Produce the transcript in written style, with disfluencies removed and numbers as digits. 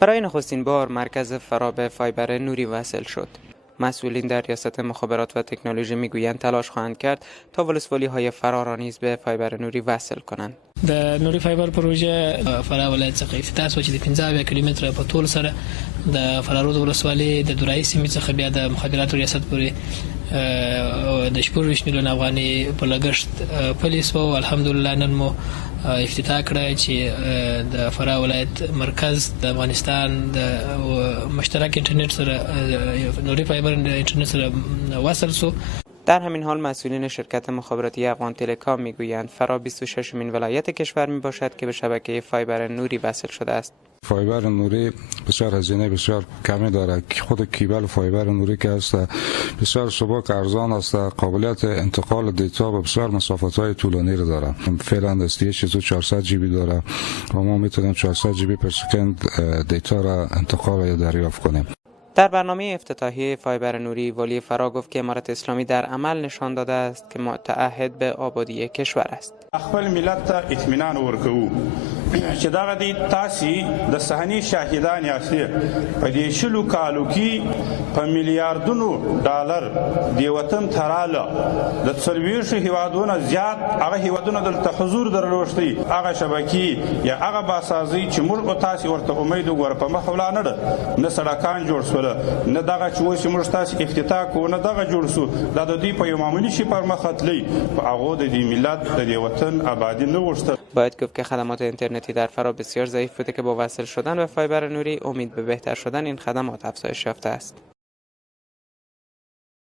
برای نخستین بار مرکز فرا به فایبر نوری وصل شد. مسئولین در ریاست مخابرات و تکنولوژی میگویند تلاش خواهند کرد تا ولسوالی‌های فرا را نیز به فایبر نوری وصل کنند. د نوري فایبر پروژه فرا ولایت څخه افتتاح شو چې د 15 کیلومتره په ټول سره د فرارود ولسوالۍ د دورای سیمې څخه بیا د مخابراتو ریاست پورې د 14 میلیون افغاني په لګښت پولیس او الحمدلله نن مو افتتاح کړی چې د فرا ولایت مرکز د افغانستان د مشترک اینترنت سره نوري فایبر اینترنت سره وصل شو. در همین حال مسئولین شرکت مخابراتی افغان تلکام میگویند فرا 26مین ولایت کشور میباشد که به شبکه فایبر نوری وصل شده است. فایبر نوری بسیار هزینه بسیار کمی دارد. خود کیبل فایبر نوری که است بسیار سبک ارزان است، قابلیت انتقال دیتا به بسیار مسافت‌های طولانی را دارد. فعلا دستی چیزو 400 جی بی داره و ما میتونیم 400 جی بی پر سکند دیتا را انتقال یا دریافت کنیم. در برنامه افتتاحیه فایبر نوری والی فرا گفت که امارت اسلامی در عمل نشان داده است که متعهد به آبادی کشور است. خپل ملت ته اطمینان ورکوو چې دا غدي تاسي د صحني شاهدان یاستئ په دې شلو کالو کې په میلیارډونو ډالر دی وطن تراله د څلويښت هیوادونو زیات هغه هیوادونو دلته حضور درلوشتي هغه شبکې یا هغه باسازي چې موږ او تاسي ورته امید وګور په مخ ولانه نه سړکان جوړ شول نه دغه چې وسی موږ تاسي افتتاح کو نه دغه جوړ شو دا د دې په یو معمولی شي پر مخاتلی په هغه د دې ملت د وطن آبادی نه وشته. باید گفت که خدمات اینترنتی در فرا بسیار ضعیف بوده که با وصل شدن به فایبر نوری امید به بهتر شدن این خدمات افزایش یافته است.